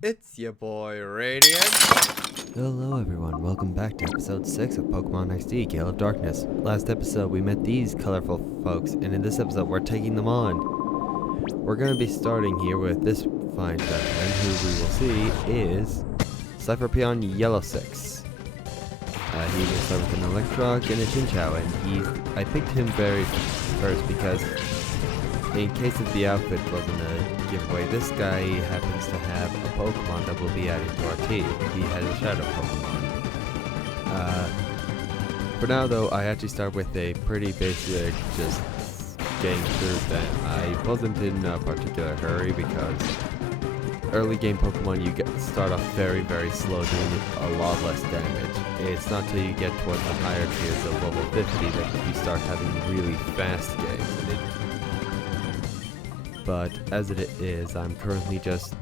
It's your boy Radiant. Hello everyone, welcome back to episode 6 of Pokemon XD, Gale of Darkness. Last episode we met these colorful folks, and in this episode we're taking them on. We're going to be starting here with this fine gentleman, who we will see is Cypherpeon Yellow 6. He will start with an Electrok and a Chinchou, and I picked him very first because in case of the outfit wasn't a giveaway, this guy happens to have a Pokemon that will be added to our team. He has a Shadow Pokemon. For now though, I actually start with a pretty basic, just getting through that. I wasn't in a particular hurry because early game Pokemon start off very, very slow, doing a lot less damage. It's not till you get towards the higher tiers of level 50 that you start having really fast games. But as it is, I'm currently just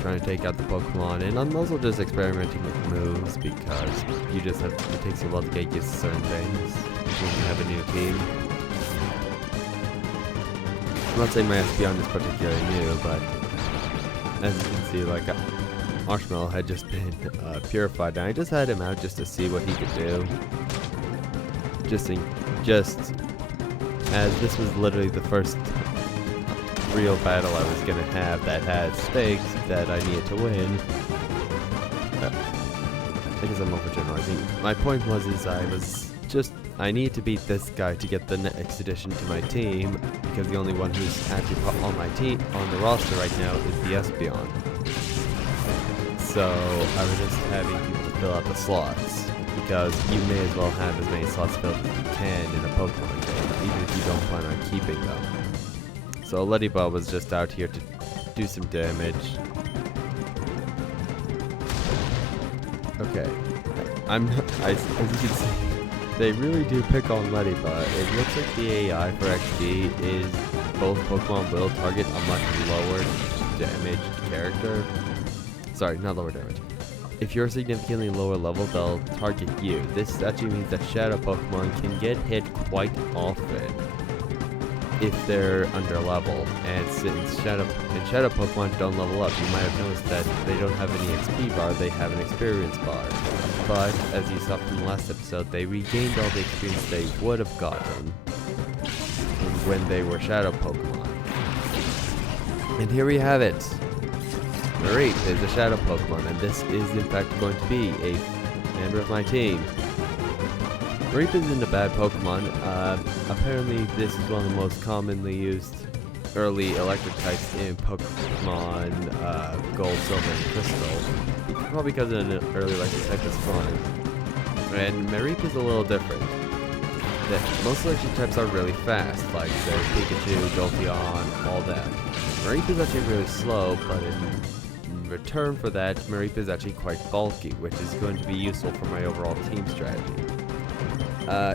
trying to take out the Pokemon, and I'm also just experimenting with moves because it takes you a while to get used to certain things when you have a new team. I'm not saying my Espeon is particularly new, but as you can see, like Marshmallow had just been purified, and I just had him out just to see what he could do. Just as this was literally the first real battle I was gonna have that had stakes that I needed to win. I guess I'm overgeneralizing. My point was I needed to beat this guy to get the next addition to my team, because the only one who's actually on my team on the roster right now is the Espeon. So I was just having people to fill out the slots, because you may as well have as many slots filled as you can in a Pokemon game, even if you don't plan on keeping them. So Ladybug was just out here to do some damage. Okay, as you can see, they really do pick on Ladybug. It looks like the AI for XD is both Pokemon will target a much lower damage character. Sorry, not lower damage. If you're significantly lower level, they'll target you. This actually means that Shadow Pokemon can get hit quite often if they're under level, and since Shadow Pokemon don't level up, you might have noticed that they don't have any XP bar, they have an experience bar. But, as you saw from the last episode, they regained all the experience they would have gotten when they were Shadow Pokemon. And here we have it! Mareep is a Shadow Pokemon, and this is in fact going to be a member of my team. Mareep isn't a bad Pokemon. Apparently this is one of the most commonly used early electric types in Pokemon Gold, Silver, and Crystal. Probably because an early electric type is fun. And Mareep is a little different. Most electric types are really fast, like say Pikachu, Jolteon, all that. Mareep is actually really slow, but in return for that, Mareep is actually quite bulky, which is going to be useful for my overall team strategy.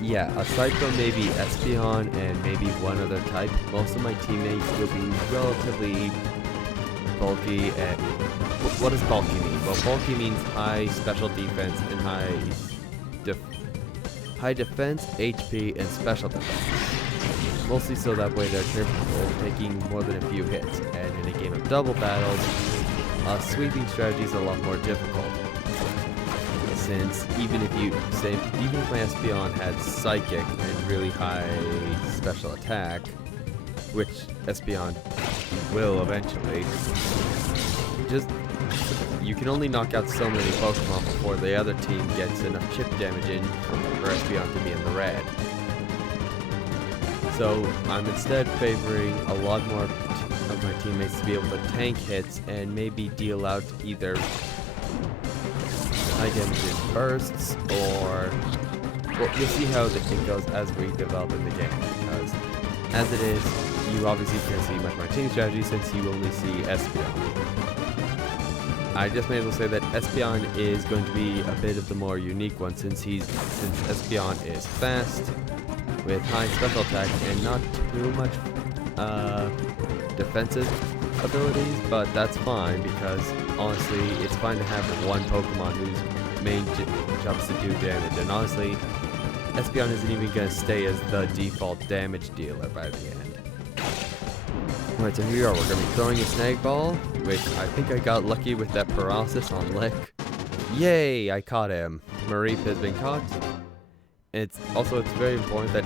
Yeah, aside from maybe Espeon and maybe one other type, most of my teammates will be relatively bulky. And what does bulky mean? Well, bulky means high special defense and high defense, HP, and special defense. Mostly so that way they're capable of taking more than a few hits, and in a game of double battles, sweeping strategy is a lot more difficult. Since even if my Espeon had Psychic and really high special attack, which Espeon will eventually, you can only knock out so many Pokemon before the other team gets enough chip damage in for Espeon to be in the red. So I'm instead favoring a lot more of my teammates to be able to tank hits and maybe deal out either high damage in bursts, or well, you'll see how it goes as we develop in the game, because as it is, you obviously can't see much of my team strategy since you only see Espeon. I just may as well say that Espeon is going to be a bit of the more unique one, since Espeon is fast with high special attack and not too much defensive abilities, but that's fine because honestly it's fine to have one Pokemon whose main job is to do damage, and honestly Espeon isn't even going to stay as the default damage dealer by the end. Alright, so here we are. We're going to be throwing a snag ball, which I think I got lucky with that paralysis on Lick. Yay! I caught him. Mareep has been caught. It's very important that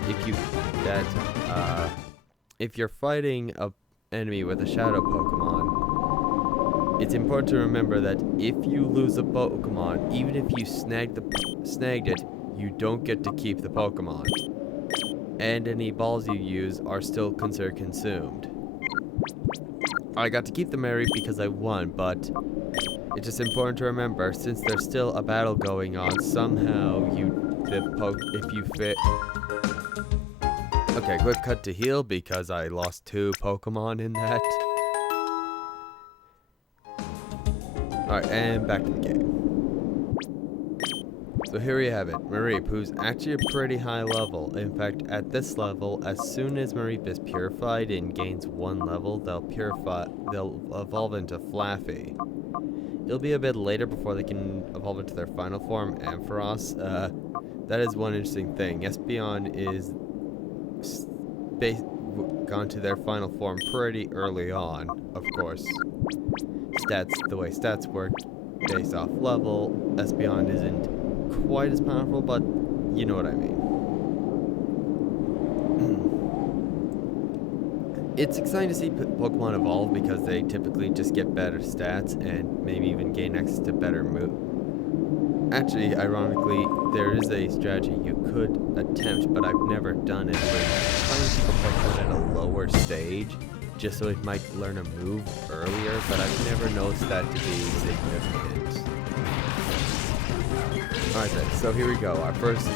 if you're fighting a enemy with a shadow Pokemon, it's important to remember that if you lose a Pokemon, even if you snagged it, you don't get to keep the Pokemon. And any balls you use are still considered consumed. I got to keep the Mareep because I won, but it's just important to remember, since there's still a battle going on, somehow if you fit... Okay, quick cut to heal because I lost 2 Pokemon in that. Alright, and back to the game. So here we have it, Mareep, who's actually a pretty high level. In fact, at this level, as soon as Mareep is purified and gains 1 level, they'll evolve into Flaffy. It'll be a bit later before they can evolve into their final form, Ampharos. That is one interesting thing. Espeon is gone to their final form pretty early on, of course. The way stats work, based off level, Espeon isn't quite as powerful, but you know what I mean. It's exciting to see Pokemon evolve because they typically just get better stats and maybe even gain access to better moves. Actually, ironically, there is a strategy you could attempt, but I've never done it, where you try and keep a Pokemon at a lower stage, just so it might learn a move earlier, but I've never noticed that to be significant. Alright then, so here we go, our first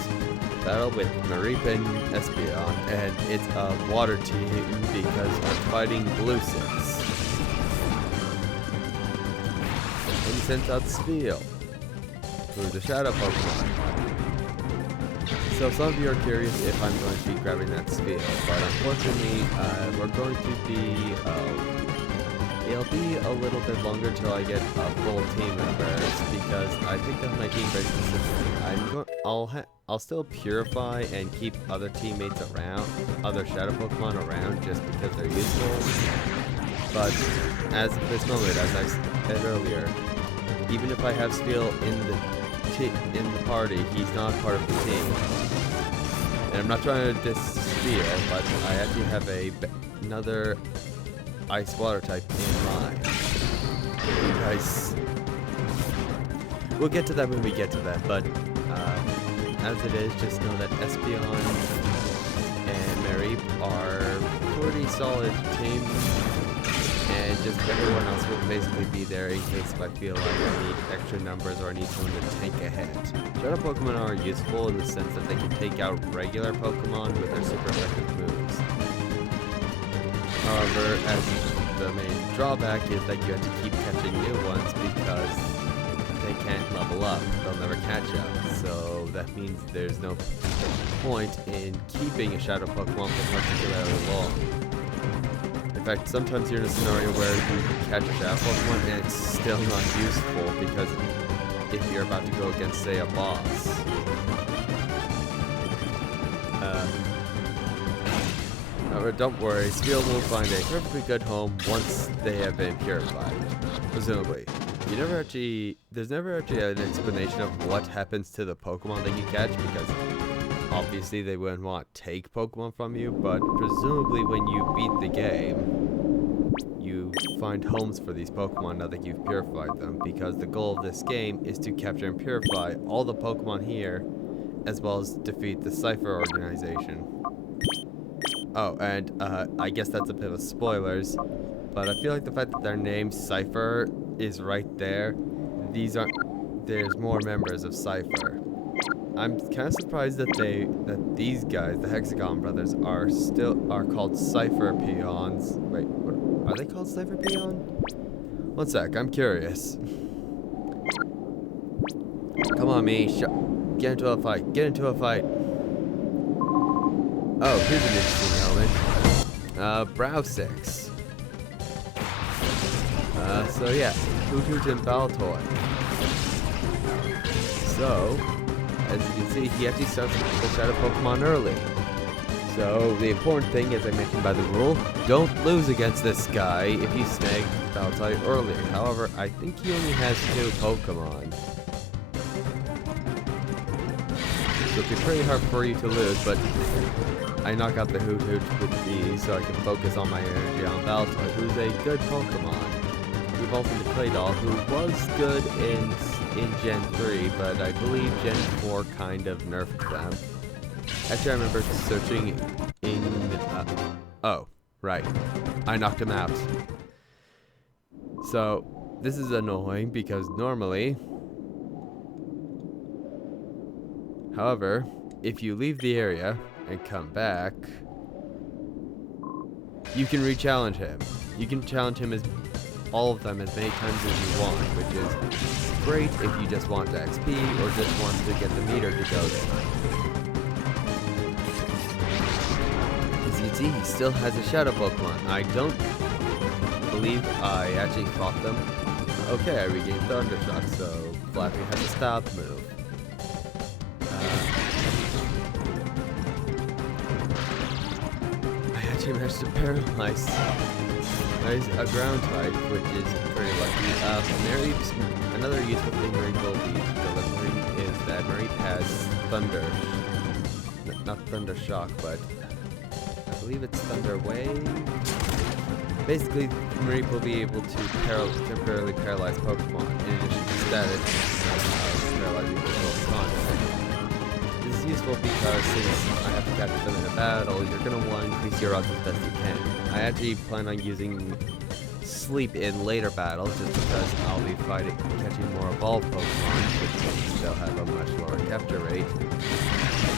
battle with Mareep and Espeon, and it's a water team because we're fighting Blue 6. And he sends out Spiel, who's a shadow Pokemon. So some of you are curious if I'm going to be grabbing that Spiel, but unfortunately, we're going to be, it'll be a little bit longer till I get a full team members, because I think that my team very specifically, I'll still purify and keep other teammates around, other shadow Pokemon around, just because they're useful. But as of this moment, as I said earlier, even if I have Spiel in the party, he's not part of the team. And I'm not trying to diss Spiel, but I actually have another ice water type in mind. Nice. We'll get to that when we get to that, but as it is, just know that Espeon and Mareep are pretty solid teams, and just everyone else will basically be there in case if I feel like I need extra numbers or I need someone to tank ahead. Shadow Pokemon are useful in the sense that they can take out regular Pokemon with their super effective moves. However, as the main drawback is that you have to keep catching new ones because they can't level up. They'll never catch up. So that means there's no point in keeping a shadow Pokemon for particularly long. In fact, sometimes you're in a scenario where you catch a shadow Pokemon and it's still not useful because if you're about to go against, say, a boss. However, don't worry, Spiel will find a perfectly good home once they have been purified, presumably. There's never actually an explanation of what happens to the Pokemon that you catch, because obviously they wouldn't want to take Pokemon from you, but presumably when you beat the game, you find homes for these Pokemon now that you've purified them, because the goal of this game is to capture and purify all the Pokemon here, as well as defeat the Cypher organization. Oh, and I guess that's a bit of spoilers, but I feel like the fact that their name Cypher is right there, there's more members of Cypher. I'm kind of surprised that these guys, the Hexagon brothers, are called Cypher Peons. Wait, what, are they called Cypher Peon? One sec, I'm curious. Come on, me, get into a fight, Oh, here's an interesting element. Brow 6. So yeah, Hoot and Baltoy. So, as you can see, he actually starts with the Shadow Pokemon early. So, the important thing, as I mentioned by the rule, don't lose against this guy if you snag Baltai earlier. However, I think he only has 2 Pokemon. So it'll be pretty hard for you to lose, but I knock out the Hoot Hoot with these so I can focus on my energy on Baltai, who's a good Pokemon. He evolved into Claydol, who was good in Gen 3, but I believe Gen 4 kind of nerfed them. Actually, I remember searching in... oh, right. I knocked him out. So, this is annoying because normally... However, if you leave the area and come back, you can re-challenge him. You can challenge him as all of them as many times as you want, which is great if you just want XP or just want to get the meter to go there. As you can see, he still has a Shadow Pokemon. I don't believe I actually fought them. Okay, I regained Thundershock, so Flappy has a stop move. I actually managed to paralyze a ground type, which is pretty lucky. Another useful thing Marie will be delivering is that Marie has Thunder, not Thunder Shock, but I believe it's Thunder Wave. Basically, Marie will be able to temporarily paralyze Pokemon in addition to static paralyzing Pokemon. This is useful because since I have to capture them in a battle, you're going to want to increase your odds as best you can. I actually plan on using Sleep in later battles just because I'll be catching more evolved Pokemon, which they'll have a much lower capture rate.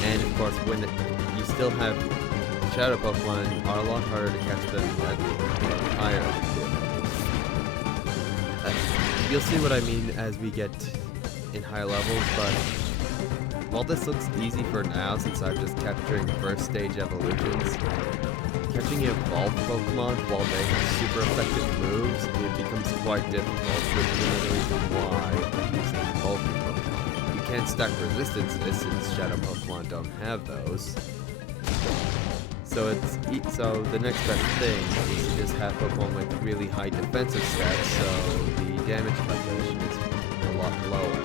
And of course, when you still have Shadow Pokemon, are a lot harder to catch them at higher levels. You'll see what I mean as we get in higher levels, but while this looks easy for now since I'm just capturing first stage evolutions, catching evolved Pokemon while they have super effective moves, it becomes quite difficult, which is another reason why I'm using evolving Pokemon. You can't stack resistances since Shadow Pokemon don't have those. So the next best thing is to just have Pokemon with really high defensive stats, so the damage calculation is a lot lower.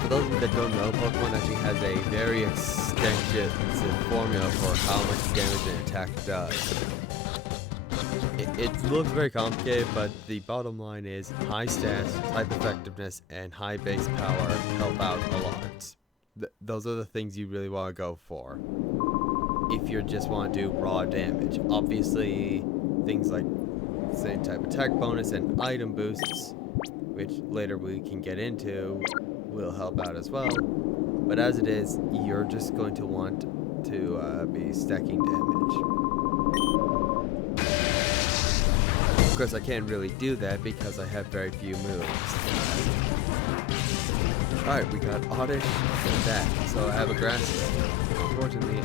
For those of you that don't know, Pokemon actually has a very extensive formula for how much damage an attack does. It looks very complicated, but the bottom line is high stats, type effectiveness, and high base power help out a lot. Those are the things you really want to go for if you just want to do raw damage. Obviously, things like same type attack bonus and item boosts, which later we can get into, will help out as well. But as it is, you're just going to want to be stacking damage. Of course, I can't really do that because I have very few moves. Alright, we got Oddish and that, so I have a Grass. Unfortunately,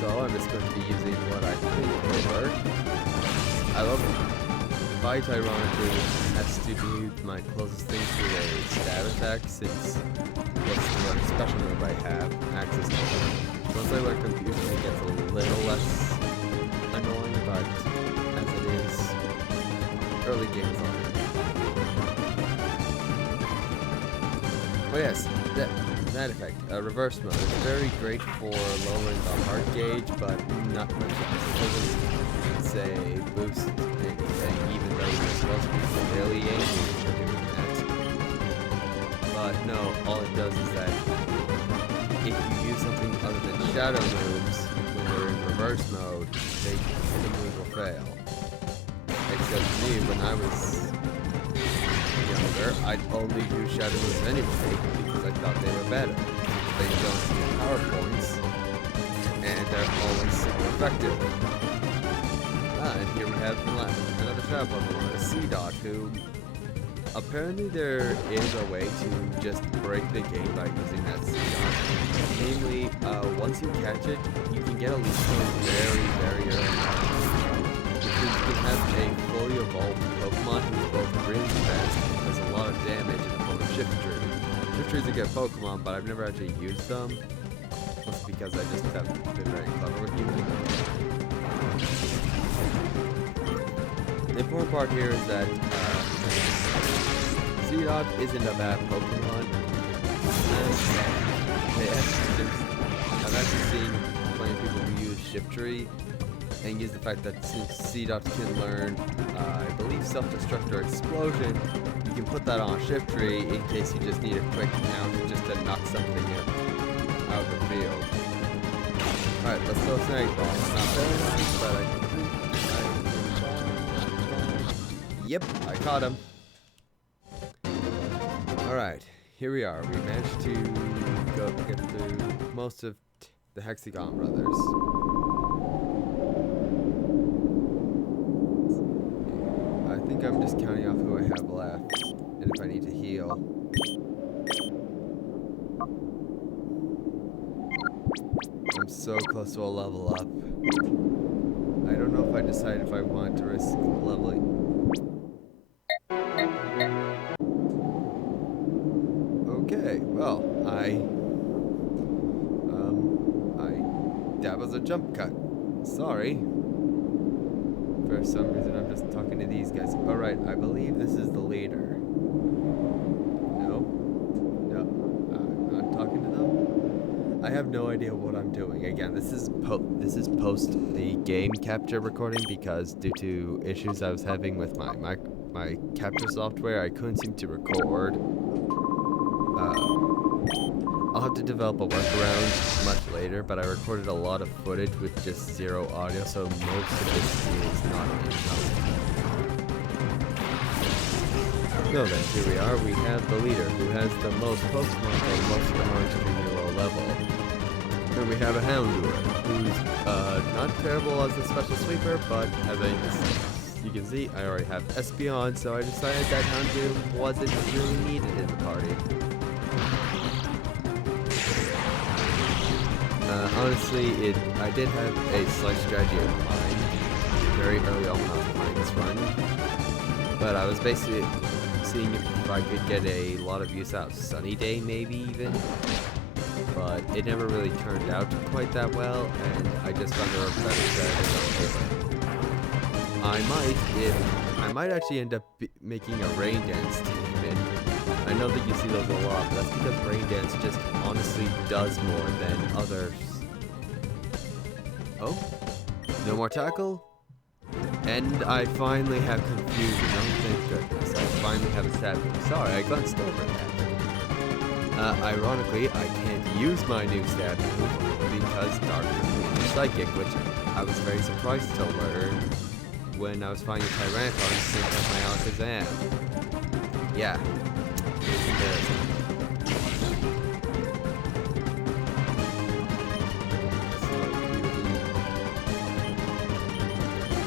so I'm just going to be using what I think will work. I love it. Bite, ironically, has to be my closest thing to a stab attack since what's the one special move I have access to. Once I learn Confusion, it gets a little less annoying, but as it is, early game is on. Oh yes, that effect, reverse mode, is very great for lowering the heart gauge, but not much else. It doesn't say boost anything, even though you're supposed to be really angry for doing that. But no, all it does is that if you use something other than shadow moves when you're in reverse mode, the move will fail. Except me, when I was younger, I'd only use shadow moves anyway because I thought they were better. They don't use power points, and they're always super effective. And here we have another shadow Pokemon, a Seedot, who apparently there is a way to just break the game by using that Seedot. Namely, once you catch it, you can get a lead very, very early. You can have a fully evolved Pokemon who's both really fast and does a lot of damage in the form of Shift Tree. Shiftry's a good Pokemon, but I've never actually used them. Mostly because I just haven't been very clever with using them. The important part here is that Seedot isn't a bad Pokemon. I've actually seen plenty of people who use Shiftry and use the fact that since Seedot can learn, I believe, Self-Destruct or Explosion, you can put that on Shiftry in case you just need a quick count just to knock something out of the field. Alright, let's throw Snake Ball. It's not very nice, but yep, I caught him. Alright, here we are. We managed to get through most of the Hexagon Brothers. I think I'm just counting off who I have left, and if I need to heal. I'm so close to a level up. I don't know if I decided if I wanted to risk leveling. Okay, well, that was a jump cut. Sorry. For some reason, I'm just talking to these guys. Alright, I believe this is the leader. No, I'm not talking to them. I have no idea what I'm doing. Again, this is post the game capture recording because due to issues I was having with my capture software, I couldn't seem to record. I'll have to develop a workaround much later, but I recorded a lot of footage with just zero audio, so most of this is not in-house. So then, here we are. We have the leader, who has the most Pokemon, and most of them are extremely low level. And we have a Houndour, who's not terrible as a special sweeper, but as you can see, I already have Espeon, so I decided that Houndour wasn't really needed in the party. Honestly, I did have a slight strategy in mind very early on when I was playing this run, but I was basically seeing if I could get a lot of use out of Sunny Day, maybe even, but it never really turned out quite that well, and I just found there were better strategies. I might actually end up making a Rain Dance team, and I know that you see those a lot, but that's because Rain Dance just honestly does more than others. Oh, no more tackle? And I finally have confusion. Oh, thank goodness. I finally have a stab move. Sorry, I glanced over that. Ironically, I can't use my new stab move because Darkness is Psychic, which I was very surprised to learn when I was fighting Tyranitar instead of my Alakazam. Yeah. Here's comparison.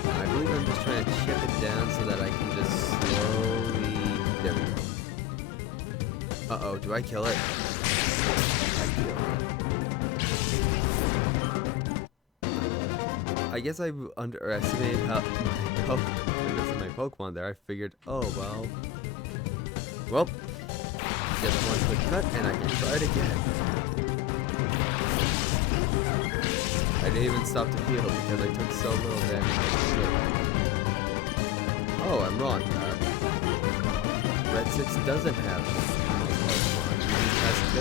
I believe I'm just trying to chip it down so that I can just slowly... There we go. Uh-oh, do I kill it? I kill it. I guess I underestimated how my Pokemon there. I figured, oh, well, just one quick cut and I can try it again. I didn't even stop to heal because I took so little damage. Oh, I'm wrong. Red 6 doesn't have Pokemon. It has 2.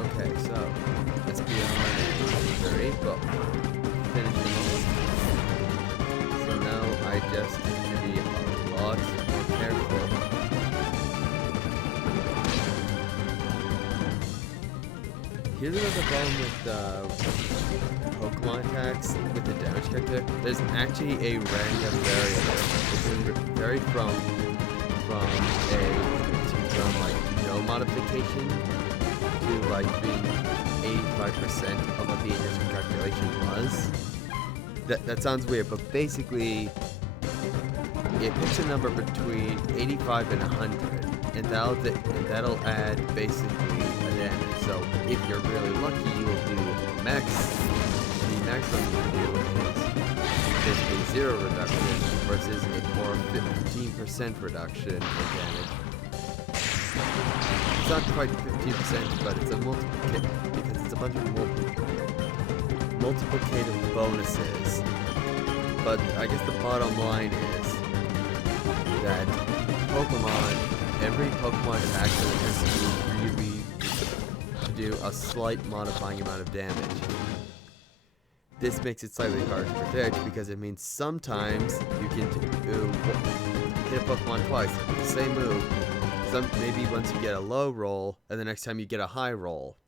Okay, so let's be on very well. Finish them off. So now I just need to be a lot more careful. Here's another problem with Pokemon attacks with the damage character. There's actually a random variable. It can vary from like no modification to like being 85% of what the initial calculation was. That sounds weird, but basically it picks a number between 85 and 100, and that'll add basically a damage. So if you're really lucky, you will do max. The maximum you can do is basically 0 reduction versus a more 15% reduction in damage. It's not quite 15%, but it's a because it's a bunch of multiplicative bonuses. But I guess the bottom line is that every Pokemon actually has to do a slight modifying amount of damage. This makes it slightly harder to predict because it means sometimes you can hit a Pokemon twice, the same move. Maybe once you get a low roll, and the next time you get a high roll.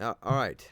Alright.